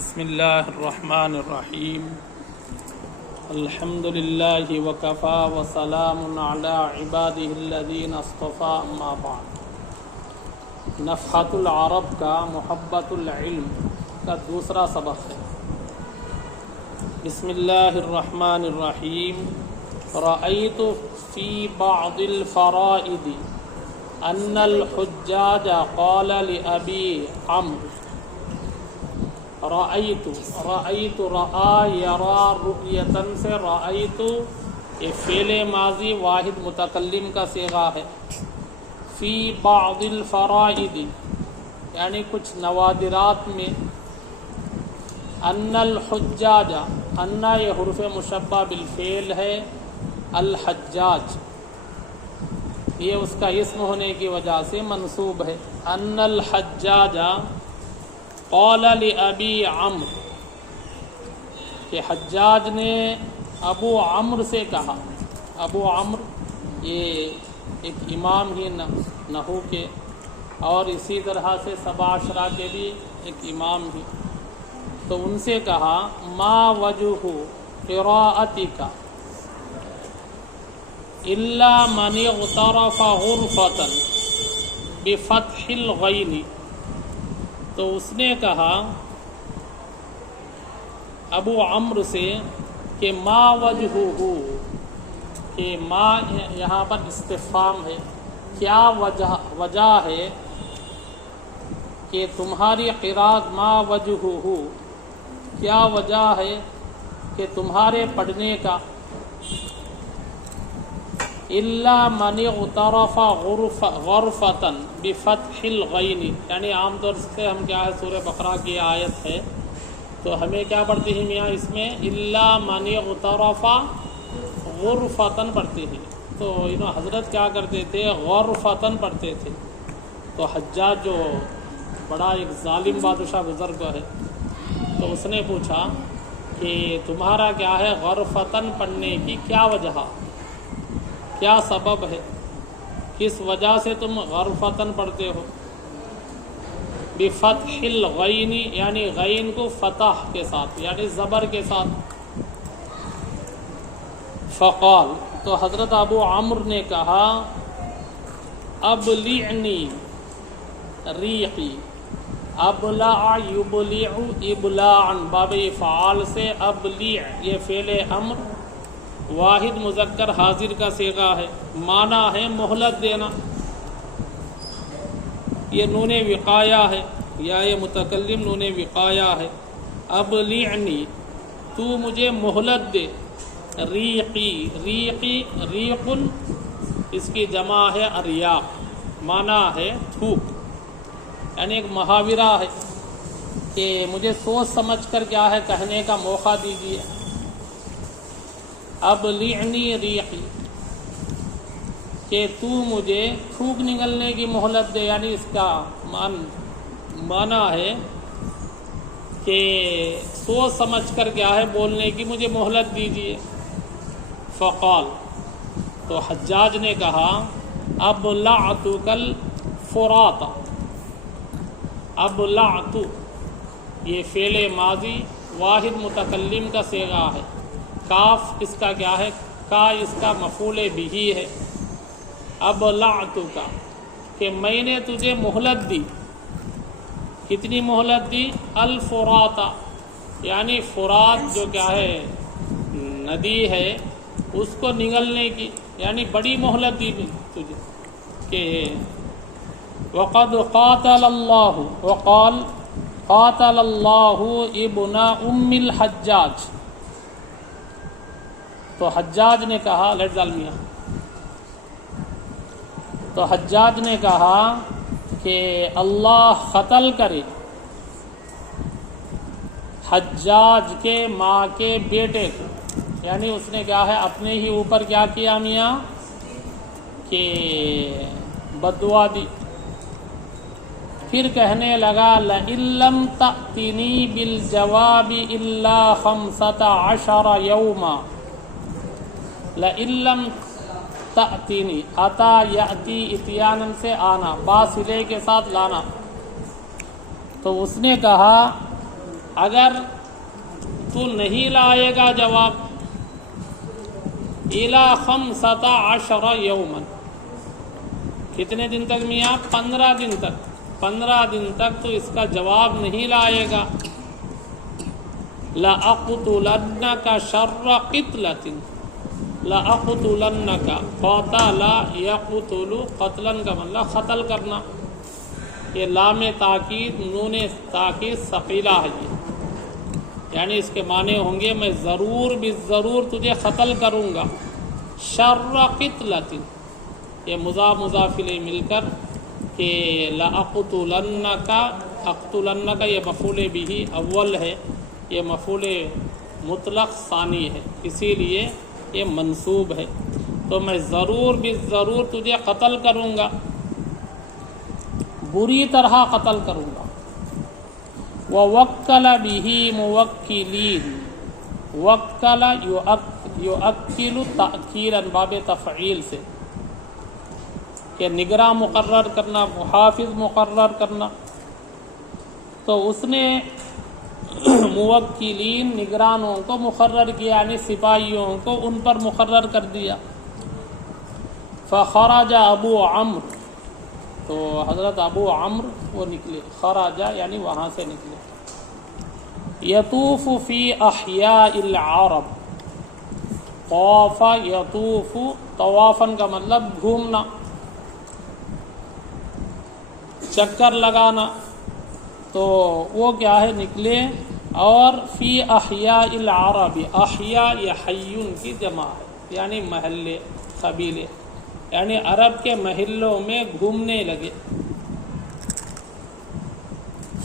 بسم اللہ الرحمن الرحیم الحمد للہ وکفا وسلام علی عبادہ الذین اصطفیٰ اما بعد۔ نفحۃ العرب کا محبت العلم کا دوسرا سبق ہے۔ بسم اللہ الرحمن الرحیم۔ رأیت فی بعض الفرائض ان الحجاج قال لأبی عمرو رأیت رآ یرا رؤیتن سے رأیت یہ فعل ماضی واحد متکلم کا صیغہ ہے۔ فی بعض الفرائض یعنی کچھ نوادرات میں، ان الحجاج ان یہ حرف مشبہ بالفعل ہے، الحجاج یہ اس کا اسم ہونے کی وجہ سے منصوب ہے۔ ان الحجاج قال لأبی عمرو کہ حجاج نے ابو عمرو سے کہا۔ ابو عمرو یہ ایک امام ہی نحو کے، اور اسی طرح سے سبع عشرہ کے بھی ایک امام ہی، تو ان سے کہا ما وجہ قراءتک الا من اغترف غرفۃ بفتح الغین۔ تو اس نے کہا ابو عمرو سے کہ ما وجہ، کہ ما یہاں پر استفہام ہے، کیا وجہ ہے کہ تمہاری قرات، ما وجہ کیا وجہ ہے کہ تمہارے پڑھنے کا، الا من اغترف غرفۃ بفتح الغین، یعنی عام طور سے ہم کیا ہے سورہ بقرہ کی آیت ہے تو ہمیں کیا پڑھتے ہیں میاں اس میں الا من اغترف غرفۃ پڑھتے ہیں، تو حضرت کیا کرتے تھے غرفۃ پڑھتے تھے۔ تو حجاج جو بڑا ایک ظالم بادشاہ بزرگ ہے، تو اس نے پوچھا کہ تمہارا کیا ہے غرفۃ پڑھنے کی کیا وجہ، کیا سبب ہے، کس وجہ سے تم غرفۃ پڑھتے ہو؟ بفتح الغین یعنی غین کو فتح کے ساتھ یعنی زبر کے ساتھ۔ فقال تو حضرت ابو عمرو نے کہا ابلعنی ریقی، ابلع یبلع ابلاعا باب افعال سے ابلع یہ فعل امر واحد مذکر حاضر کا صیغہ ہے، معنی ہے مہلت دینا، یہ نون وقایا ہے یا یہ متکلم نون وقایا ہے۔ ابلعنی تو مجھے مہلت دے، ریقی ریقی ریقن اس کی جمع ہے اریاق، معنی ہے تھوک، یعنی ایک محاورہ ہے کہ مجھے سوچ سمجھ کر کیا ہے کہنے کا موقع دیجیے۔ ابلعنی ریقی کہ تو مجھے تھوک نگلنے کی مہلت دے، یعنی اس کا معنی ہے کہ سوچ سمجھ کر کیا ہے بولنے کی مجھے مہلت دیجیے۔ فقال تو حجاج نے کہا ابلعتک الفرات، ابلعت یہ فعل ماضی واحد متکلم کا صیغہ ہے، کاف اس کا کیا ہے، کا اس کا مفعول بہ ہے۔ ابلعتک کہ میں نے تجھے مہلت دی، کتنی مہلت دی؟ الفرات یعنی فرات جو کیا ہے ندی ہے اس کو نگلنے کی، یعنی بڑی مہلت دی تجھے کہ وقد قاتل اللہ وقال قاتل اللہ ابن ام الحجاج۔ تو حجاج نے کہا لیٹ ظالمیہ، تو حجاج نے کہا کہ اللہ قتل کرے حجاج کے ماں کے بیٹے کو، یعنی اس نے کیا ہے اپنے ہی اوپر کیا کیا میاں کہ بددعا دی۔ پھر کہنے لگا لئن لم تأتنی بالجواب الا 15 یوما، لئن لم تأتینی اتا یأتی اتیانن سے آنا، با صلے کے ساتھ لانا۔ تو اس نے کہا اگر تو نہیں لائے گا جواب الی 15 یوما، کتنے دن تک میاں؟ 15 دن تک. 15 دن تک تو اس کا جواب نہیں لائے گا. لَأَقْتُلَنَّكَ شَرَّ قِتْلَةٍ، لَأَقْتُلَنَّكَ، قَتَلَ يَقْتُلُ، قتلاً کا مطلب قتل کرنا. یہ لام تاکید نون تاکید ثقیلہ ہے، یعنی اس کے معنی ہوں گے میں ضرور بالضرور تجھے قتل کروں گا. شر قتلۃ، یہ مضاف الیہ مل کر کہ لأقتلنک، اقتلنک یہ مفعول بہ اول ہے، یہ مفعول مطلق ثانی ہے، اسی لیے یہ منصوب ہے. تو میں ضرور بالضرور تجھے قتل کروں گا، بری طرح قتل کروں گا. وَوَكَّلَ بِهِ مُوَكِّلِينَ، وَكَّلَ يُؤَكِّلُ تَأْكِيلًا باب تفعیل سے، کہ نگراں مقرر کرنا، محافظ مقرر کرنا. تو اس نے موکلین نگرانوں کو مقرر کیا، یعنی سپاہیوں کو ان پر مقرر کر دیا. فخرج ابو عمرو، تو حضرت ابو عمرو وہ نکلے، خرج یعنی وہاں سے نکلے. یطوف فی احیاء العرب، طاف یطوف، طوافن کا مطلب گھومنا، چکر لگانا. تو وہ کیا ہے نکلے. اور فی احیاء العرب، احیاء یہ حیون کی جمع ہے، یعنی محلے، قبیلے، یعنی عرب کے محلوں میں گھومنے لگے.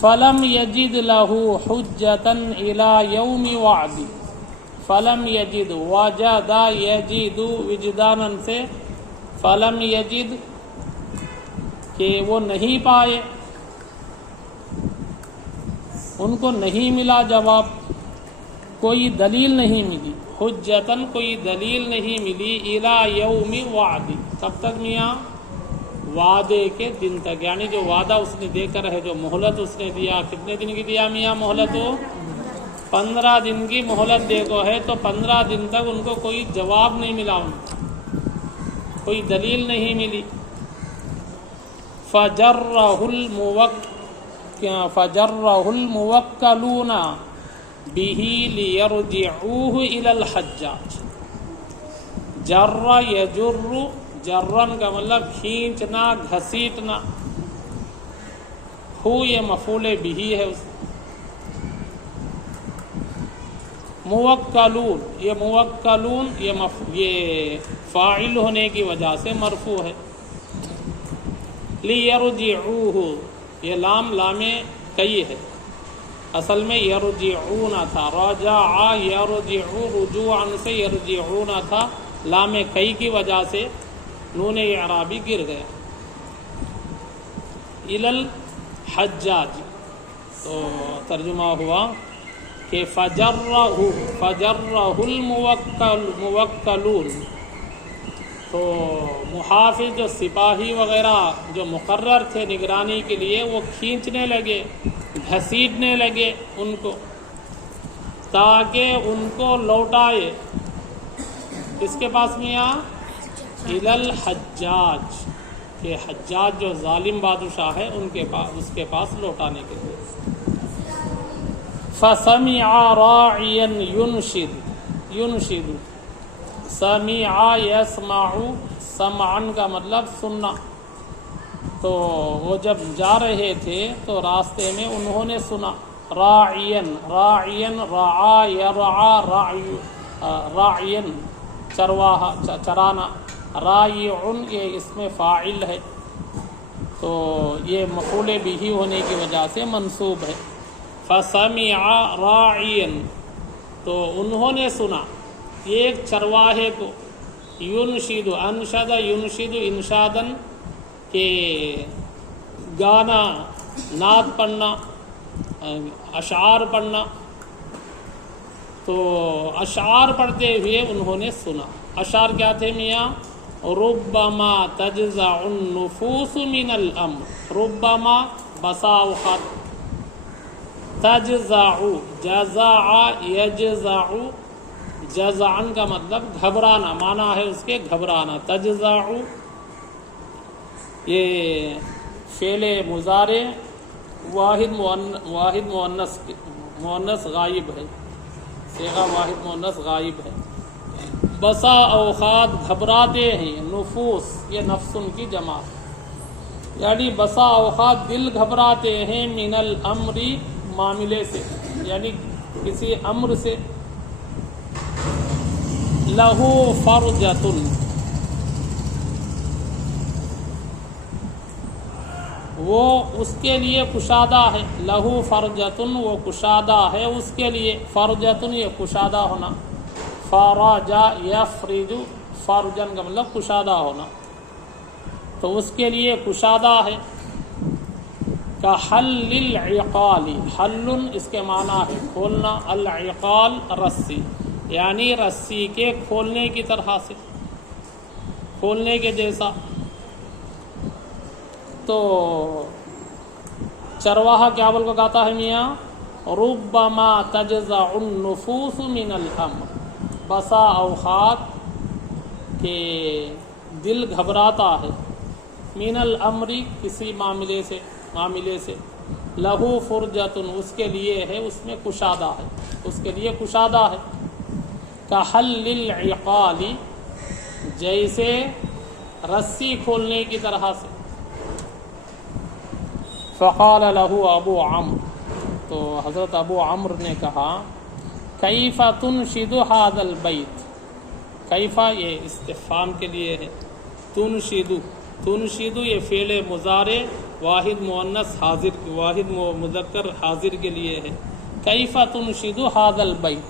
فلم یجد له حجة الى یوم وعد، فلم یجد، وجد یجد وجدانا سے، فلم یجد کہ وہ نہیں پائے، ان کو نہیں ملا جواب، کوئی دلیل نہیں ملی. حجتاً کوئی دلیل نہیں ملی. الی یوم وعد، کب تک میاں؟ وعدے کے دن تک، یعنی جو وعدہ اس نے دے کر ہے، جو مہلت اس نے دیا، کتنے دن کی دیا میاں مہلت؟ ہو 15 دن کی مہلت دے کو ہے. تو 15 دن تک ان کو کوئی جواب نہیں ملا، ان کو کوئی دلیل نہیں ملی. فجرہ الموکلون بہ لیرجعوہ الی الحجاج. جر یجر، جرن کا مطلب کھینچنا، گھسیٹنا. ہو یہ مفعول بہ ہے. موکلون، یہ موکلون یہ فاعل ہونے کی وجہ سے مرفوع ہے. لیرجعوہ، یہ لام کئی ہے، اصل میں یرجعون تھا. رجع یرجع، رجوعا سے یرجعون تھا، لام کئی کی وجہ سے نون اعرابی گر گیا. الی الحجاج، تو ترجمہ ہوا کہ فجرہ الموکلون، تو محافظ جو سپاہی وغیرہ جو مقرر تھے نگرانی کے لیے، وہ کھینچنے لگے، گھسیٹنے لگے ان کو، تاکہ ان کو لوٹائے. کس کے پاس میاں؟ الی الحجاج، کہ حجاج جو ظالم بادشاہ ہے ان کے پاس، اس کے پاس لوٹانے کے لیے. فسمع راعیا ینشد، سمع یسمع، سمعن کا مطلب سننا. تو وہ جب جا رہے تھے تو راستے میں انہوں نے سنا. راعین، راعین، رعا یرعا، راعین چرواہا، چرانا. رائعن یہ اس میں فاعل ہے، تو یہ مفعول بہ ہونے کی وجہ سے منصوب ہے. فسمع راعین، تو انہوں نے سنا ایک چرواہے کو. ینشد، انشد ینشد انشادن، کہ گانا، نعت پڑھنا، اشعار پڑھنا. تو اشعار پڑھتے ہوئے انہوں نے سنا. اشعار کیا تھے میاں؟ ربما تجزع النفوس من الامر، ربما بسا اوقات تجزع جزع یجزع جزعن کا مطلب گھبرانا، معنی ہے اس کے گھبرانا. تجزع یہ فعل مضارع واحد مؤنث غائب ہے، صیغہ واحد مؤنث غائب ہے. بسا اوقات گھبراتے ہیں، نفوس یہ نفسن کی جمع، یعنی بسا اوقات دل گھبراتے ہیں، من الامری معاملے سے، یعنی کسی امر سے. لہو فرجتن وہ اس کے لیے کشادہ ہے، لہو فرجتن وہ کشادہ ہے اس کے لیے، فرجتن یہ کشادہ ہونا. فرجا یفرج فرجن کا مطلب کشادہ ہونا، تو اس کے لیے کشادہ ہے. کحل العقال، حل اس کے معنی ہے کھولنا، العقال رسی، یعنی رسی کے کھولنے کی طرح سے، کھولنے کے جیسا. تو چرواہا کیا بول کو کہتا ہے میاں؟ ربما تجزع النفوس من الامر، بسا اوقات کہ دل گھبراتا ہے، من الامر کسی معاملے سے. لہو فرجتن اس کے لیے ہے، اس میں کشادہ ہے، اس کے لیے کشادہ ہے. کحل العقال جیسے رسی کھولنے کی طرح سے. فقال له ابو عمرو، تو حضرت ابو عمرو نے کہا کیف تنشد هذا البیت، کیف یہ استفہام کے لیے ہے، تنشد یہ فعل مضارع واحد مؤنث حاضر، واحد مذکر حاضر کے لیے ہے. کیف تنشد هذا البیت،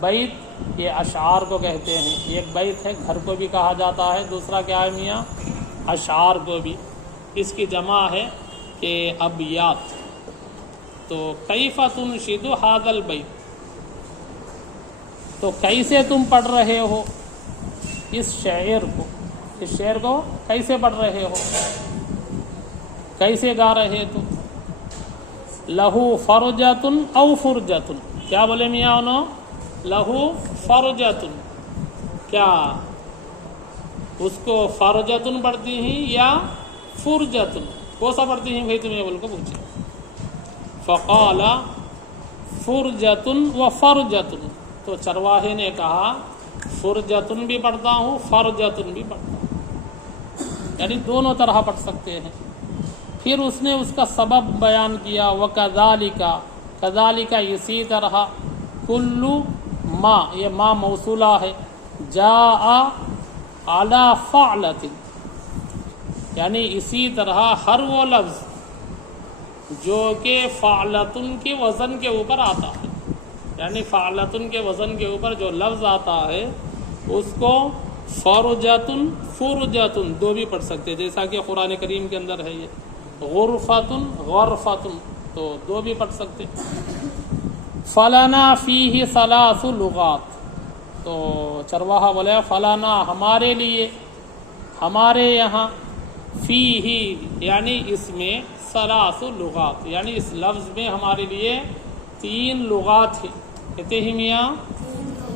بیت یہ اشعار کو کہتے ہیں. ایک بیت ہے گھر کو بھی کہا جاتا ہے، دوسرا کیا ہے میاں؟ اشعار کو بھی. اس کی جمع ہے کہ ابیات. تو کیف تنشد هذا البیت، تو کیسے تم پڑھ رہے ہو اس شعر کو، اس شعر کو کیسے پڑھ رہے ہو، کیسے گا رہے تو. لہو فرجتن او فرجتن، کیا بولے میاں انہوں؟ لہو فرجتن، کیا اس کو فرجتن پڑھتی ہیں یا فرجتن، کون سا پڑھتی ہیں بھائی تم یہ بول کو پوچھے. فقال فرجتن و فرجتن، تو چرواہے نے کہا فرجتن بھی پڑھتا ہوں فرجتن بھی پڑھتا ہوں، یعنی دونوں طرح پڑھ سکتے ہیں. پھر اس نے اس کا سبب بیان کیا، وَكَذَلِكَ كَذَلِكَ اسی طرح، کل ما یہ ما موصولہ ہے، جاء علی فعلۃ، یعنی اسی طرح ہر وہ لفظ جو کہ فعلتن کے وزن کے اوپر آتا ہے، یعنی فعلتن کے وزن کے اوپر جو لفظ آتا ہے اس کو فرجتن فرجتن دو بھی پڑھ سکتے، جیسا کہ قرآن کریم کے اندر ہے. یہ غرفتن غرفتن تو دو بھی پڑھ سکتے. فلانا فیہ ثلاث لغات، تو چرواہا بولے فلانا ہمارے لیے، ہمارے یہاں، فیہ یعنی اس میں، ثلاث لغات یعنی اس لفظ میں ہمارے لیے 3 لغات ہیں. کہتے ہیں میاں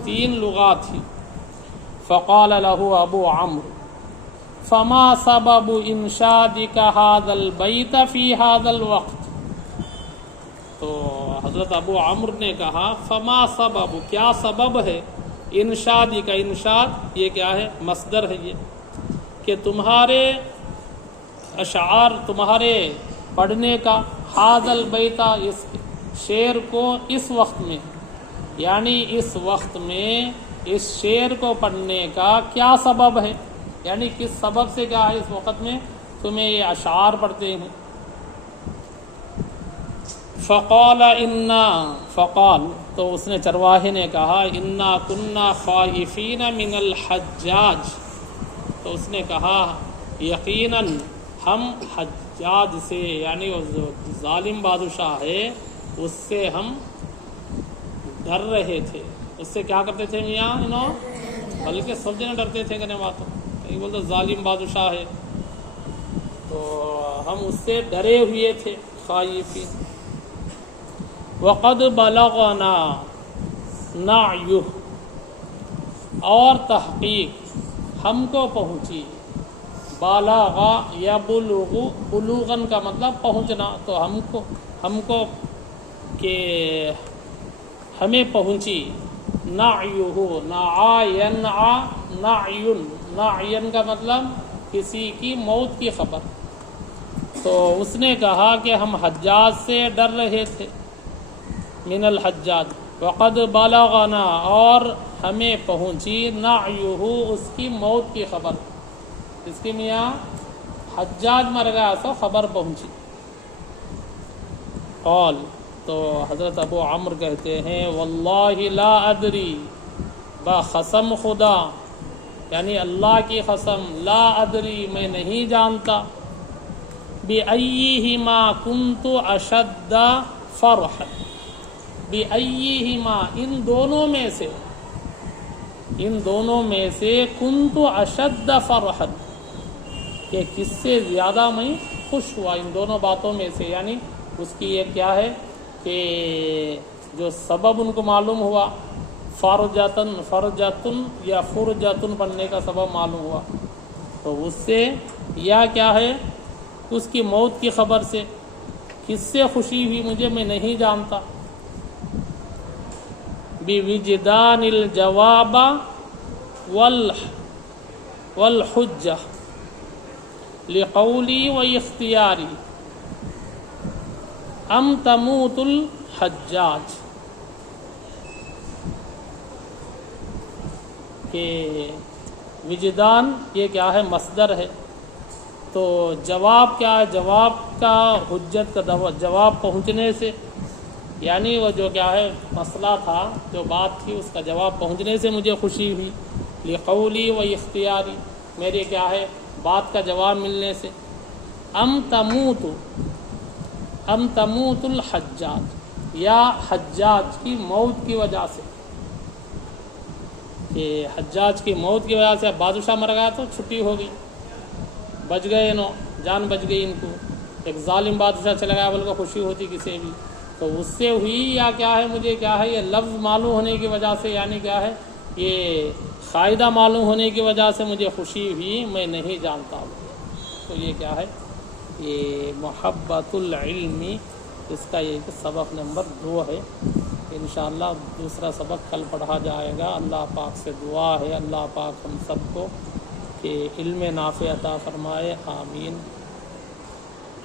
3 لغات ہیں. فقال له ابو عمرو فما سبب انشادك هذا البيت في هذا الوقت، تو حضرت ابو عمرو نے کہا فما سبب، کیا سبب ہے، انشاد کا، انشاد یہ کیا ہے، مصدر ہے یہ، کہ تمہارے اشعار، تمہارے پڑھنے کا، هذا البيت اس شعر کو، اس وقت میں، یعنی اس وقت میں اس شعر کو پڑھنے کا کیا سبب ہے، یعنی کس سبب سے کیا ہے اس وقت میں تمہیں یہ اشعار پڑھتے ہیں. فقال انا، فقال تو اس نے چرواہے نے کہا انا کنا خائفین من الحجاج، تو اس نے کہا یقیناً ہم حجاج سے، یعنی وہ جو ظالم بادشاہ ہے اس سے ہم ڈر رہے تھے. اس سے کیا کرتے تھے میاں انہوں، بلکہ سب جنے ڈرتے تھے کہنے باتوں، کہیں بولتے ظالم بادشاہ ہے تو ہم اس سے ڈرے ہوئے تھے. خائفین وقد بلغنا نعیہ، اور تحقیق ہم کو پہنچی، بالغا یبلغ، بلوغن کا مطلب پہنچنا، تو ہم کو کہ ہمیں پہنچی نعیہ، نعا ینعا نعین، نعین کا مطلب کسی کی موت کی خبر۔ تو اس نے کہا کہ ہم حجاج سے ڈر رہے تھے، من الحجاج، وقد بلغنا، اور ہمیں پہنچی نعیہ، اس کی موت کی خبر، اس کی میاں حجاج مر گیا تو خبر پہنچی۔ قال، تو حضرت ابو عمرو کہتے ہیں واللہ لا ادری، بقسم خدا، یعنی اللہ کی قسم، لا ادری، میں نہیں جانتا، بِأَيِّهِمَا كُنْتُ أَشَدَّ فَرْحًا، بِأَيِّهِمَا، ان دونوں میں سے كُنْتُ أَشَدَّ فَرْحًا، کہ کس سے زیادہ میں خوش ہوا ان دونوں باتوں میں سے، یعنی اس کی یہ کیا ہے کہ جو سبب ان کو معلوم ہوا، فرجتن یا فرجتن بننے کا سبب معلوم ہوا، تو اس سے، یا کیا ہے اس کی موت کی خبر سے، کس سے خوشی ہوئی مجھے میں نہیں جانتا۔ بوجدان الجواب والحجہ لقولی و اختیاری ام تموت الحجاج، کہ وجدان یہ کیا ہے مصدر ہے، تو جواب کیا ہے، جواب کا حجت کا جواب پہنچنے سے، یعنی وہ جو کیا ہے مسئلہ تھا، جو بات تھی، اس کا جواب پہنچنے سے مجھے خوشی ہوئی، لقولی و اختیاری، میرے کیا ہے بات کا جواب ملنے سے۔ ام تموت الحجاج، یا حجاج کی موت کی وجہ سے، کہ حجاج کی موت کی وجہ سے بادشاہ مر گیا تو چھٹی ہو گئی، بچ گئے، جان بچ گئی ان کو، ایک ظالم بادشاہ چلا گیا بول کو خوشی ہوتی کسی بھی، تو اس سے ہوئی، یا کیا ہے مجھے کیا ہے یہ لفظ معلوم ہونے کی وجہ سے، یعنی کیا ہے یہ قاعدہ معلوم ہونے کی وجہ سے مجھے خوشی ہوئی، میں نہیں جانتا ہوں۔ تو یہ کیا ہے، یہ محبت العلم، اس کا یہ سبق نمبر 2 ہے۔ انشاءاللہ دوسرا سبق کل پڑھا جائے گا۔ اللہ پاک سے دعا ہے اللہ پاک ہم سب کو کہ علم نافع عطا فرمائے، آمین۔